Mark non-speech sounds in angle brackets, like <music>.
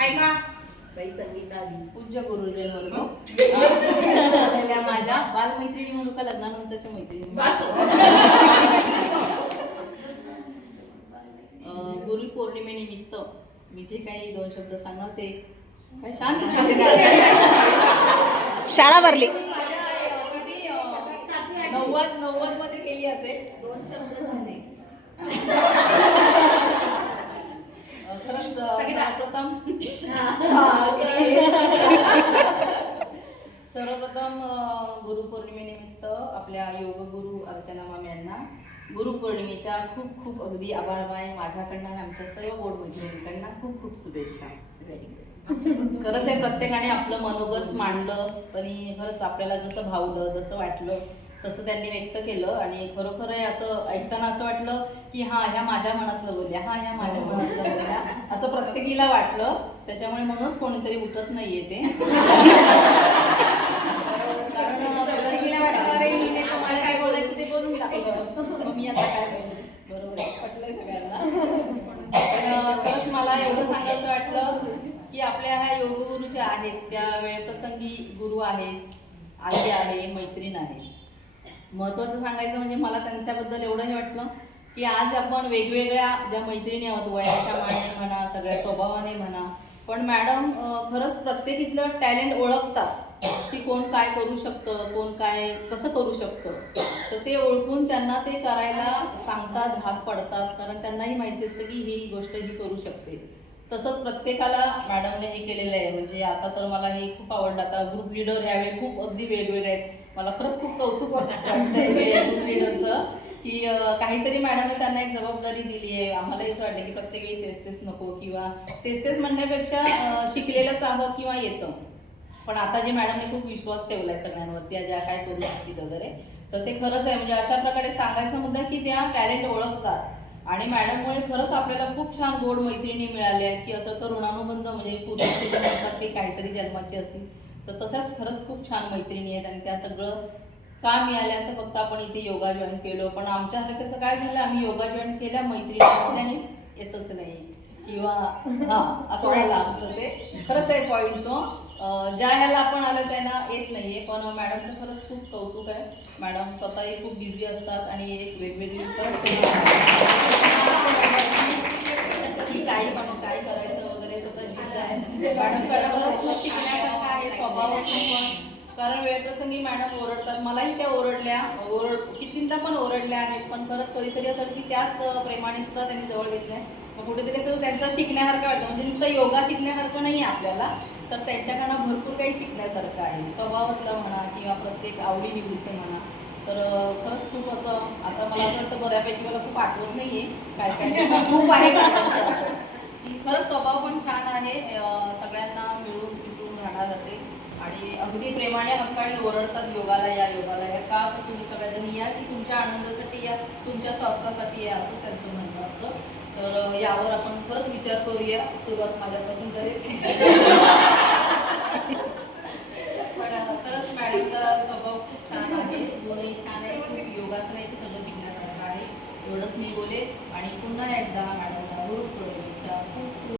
ऐका. बाई संगीता आली. पूज्य गुरुजन माझ्या बालमैत्रिणी म्हणू का लग्नानंतरच्या मैत्रिणी. अं, गुरु पौर्णिमेनिमित्त मी जे काही दोन शब्द सांगणार ते काय शांत शाळा भरली. किती नव्वद नव्वदमध्ये केली असेल. दोन शब्द झाले. गुरुपौर्णिमेनिमित्त आपल्या योग गुरु अर्चना माम यांना गुरुपौर्णिमेच्या खूप खूप अगदी आभाळबाई माझ्याकडनं आणि आमच्या सर्व बोर्ड मैत्रिणींकडनं खूप खूप शुभेच्छा. खरंच आहे प्रत्येकाने आपलं मनोगत मांडलं तरी खरंच आपल्याला जसं भावलं जसं वाटलं तसं त्यांनी व्यक्त केलं आणि खरोखर असं ऐकताना असं वाटलं की हा ह्या माझ्या मनातलं बोलल्या हा ह्या माझ्या मनातलं बोलल्या असं प्रत्येकीला वाटलं. त्याच्यामुळे म्हणूनच कोणीतरी उठत नाहीये ते कारण प्रत्येकीला वाटलं अरे हिने तर मला काय बोलायचं ते बोलून टाकलं मग मी आता काय बोलू बरोबर आहे पटलंय सगळ्यांना तर खरंच मला एवढं सांगायचं वाटलं की आपल्या ह्या योगगुरु ज्या आहेत त्या वेळप्रसंगी गुरु आहेत आई आहे मैत्रीण आहे. महत्त्वाचं सांगायचं म्हणजे मला त्यांच्याबद्दल एवढं हे वाटलं की आज आपण वेगवेगळ्या ज्या मैत्रिणी आहोत वयाच्या माने म्हणा सगळ्या स्वभावाने म्हणा पण मॅडम खरंच प्रत्येकीतलं टॅलेंट ओळखतात की कोण काय करू शकतं कोण काय कसं करू शकतं. तर ते ओळखून त्यांना ते करायला सांगतात भाग पडतात कारण त्यांनाही माहिती असतं की ही गोष्ट ही करू शकते. तसंच प्रत्येकाला मॅडमने हे केलेलं आहे. म्हणजे आता तर मला हे खूप आवडलं. आता ग्रुप लिडर ह्यावेळी खूप अगदी वेगवेगळे आहेत. मला खरंच खूप कौतुक वाटतंय <laughs> ग्रुप लिडरचं की काहीतरी मॅडमने त्यांना एक जबाबदारी दिली आहे. आम्हालाही असं वाटतं की प्रत्येक वेळी तेच तेच नको किंवा तेच तेच म्हणण्यापेक्षा शिकलेलंच हवं किंवा येतं. पण आता जे मॅडमने खूप विश्वास ठेवलाय सगळ्यांवरती या ज्या काय करू शकतील वगैरे तर ते खरंच आहे. म्हणजे अशा प्रकारे सांगायचा मुद्दा की त्या टॅलेंट ओळखतात. आणि मॅडममुळे खरंच आपल्याला खूप छान गोड मैत्रिणी मिळाल्या आहेत की असं तर ऋणानुबंध म्हणजे पूर्वीचे जे म्हणतात की काहीतरी जन्माचे असतील. तर तशाच खरंच खूप छान मैत्रिणी आहेत आणि त्या सगळं का मिळाल्या तर फक्त आपण इथे योगा जॉईन केलो. पण आमच्यासारखं कसं काय झालं? आम्ही योगा जॉईन केल्या मैत्रिणी आपल्याने येतच नाही. किंवा हा असं झालं आमचं ते. खरंच आहे पॉईंट तो. ज्या ह्याला आपण आलो त्यांना येत नाहीये पण मॅडमचं खरंच खूप कौतुक आहे. मॅडम स्वतःही खूप बिझी असतात आणि एक वेगवेगळी काय पण काय करायचं वगैरे स्वतः जिद्द आहे. खूप शिकण्यासारखं आहे स्वभाव पण कारण वेळप्रसंगी मॅडम ओरडतात. मलाही त्या ओरडल्या. ओरड कितींदा पण ओरडल्या आहेत पण खरंच कधीतरी असं की त्याच प्रेमाने सुद्धा त्यांनी जवळ घेतलंय. मग कुठेतरी असं त्यांचं शिकण्यासारखं वाटतं. म्हणजे नुसतं योगा शिकण्यासारखं नाही आहे आपल्याला. तर त्यांच्याकडनं भरपूर काही शिकण्यासारखं आहे. स्वभावातलं म्हणा किंवा प्रत्येक आवडीनिवडीचं म्हणा. तर खरंच खूप असं आता मला असं वाटतं बऱ्यापैकी मला खूप आठवत नाहीये काय काय खूप आहे की खरंच स्वभाव पण छान आहे. सगळ्यांना मिळून मिसळून राहणार ते आणि अगदी प्रेमाने हक्काने ओरडतात योगाला या योगाला या. का तर तुम्ही सगळ्याजणी या की तुमच्या आनंदासाठी या तुमच्या स्वास्थ्यासाठी या असं त्यांचं म्हणणं असतं. तर यावर आपण परत विचार करूया. सुरुवात माझ्यापासून करेल पण अं, खरंच मॅडमचा स्वभाव खूप छान आहे गुणही छान आहे खूप योगाचं नाही ते सगळं शिकण्यासारखं आहे एवढंच मी बोले आणि पुन्हा एकदा मॅडमला गुरुपौर्णिमेच्या खूप खूप